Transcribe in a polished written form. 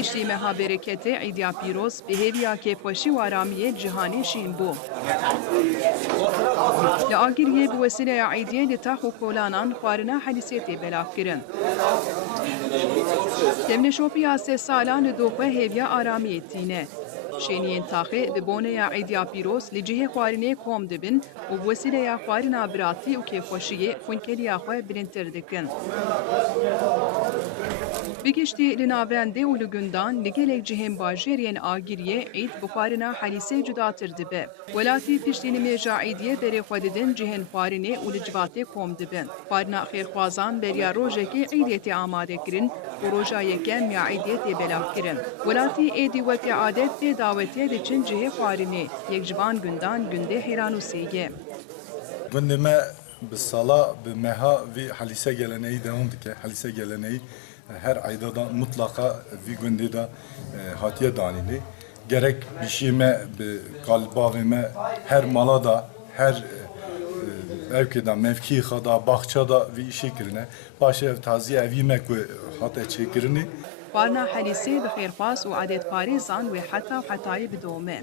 Piştî meha bereketê Îdiya Pîroz bi hêviya kêfxweşî û aramiyê cîhanê şîn bû. Li Agiriyê bi wesîleya Îdiyê li tax û kolanan xwarina helîsê tê belavkirin. Temneşopiya sê salan li doxwe hêviya aramiyê tîne. Şeniyên taxê di boneya Îdiya Pîroz li cihê xwarinê kom dibin û bi wesîleya xwarina biratî û kêfxweşiyê xwînkeliya xwe bilindtir dikin. Bigiştî li navendê û li gundan li gelek cihên bajêriyên Agiriyê Îd bi xwarina helîsê cudatir dibe. Welatî piştî nimêja Îdiyê berê xwe didin cihên xwarinê û li civatê kom dibin. Xwarina xêrxwazan beriya rojekê Îdê tê amadekirin û roja yekem ya Îdê tê belavkirin. Welatî êdî wekî adet tê dawetiye diçin cihê xwarinê, yek ji van gundan gundê Hêranûsê ye. Gundê me bi sala bi meha vê helîse geleneyî devam dike. Helîse geleneyî her ayda da mutlaka vî gundê da hatiye danînê. Gerek bişî me bi kalbavê me her mala da her evkê da mevkî xwe da baxça da vî îşê kirine. Paşê ev taziye evî me ku hate çêkirinê. Xwarina helîsê bi xêrxwaz û adetparêzan wê heta û hetayî bidome.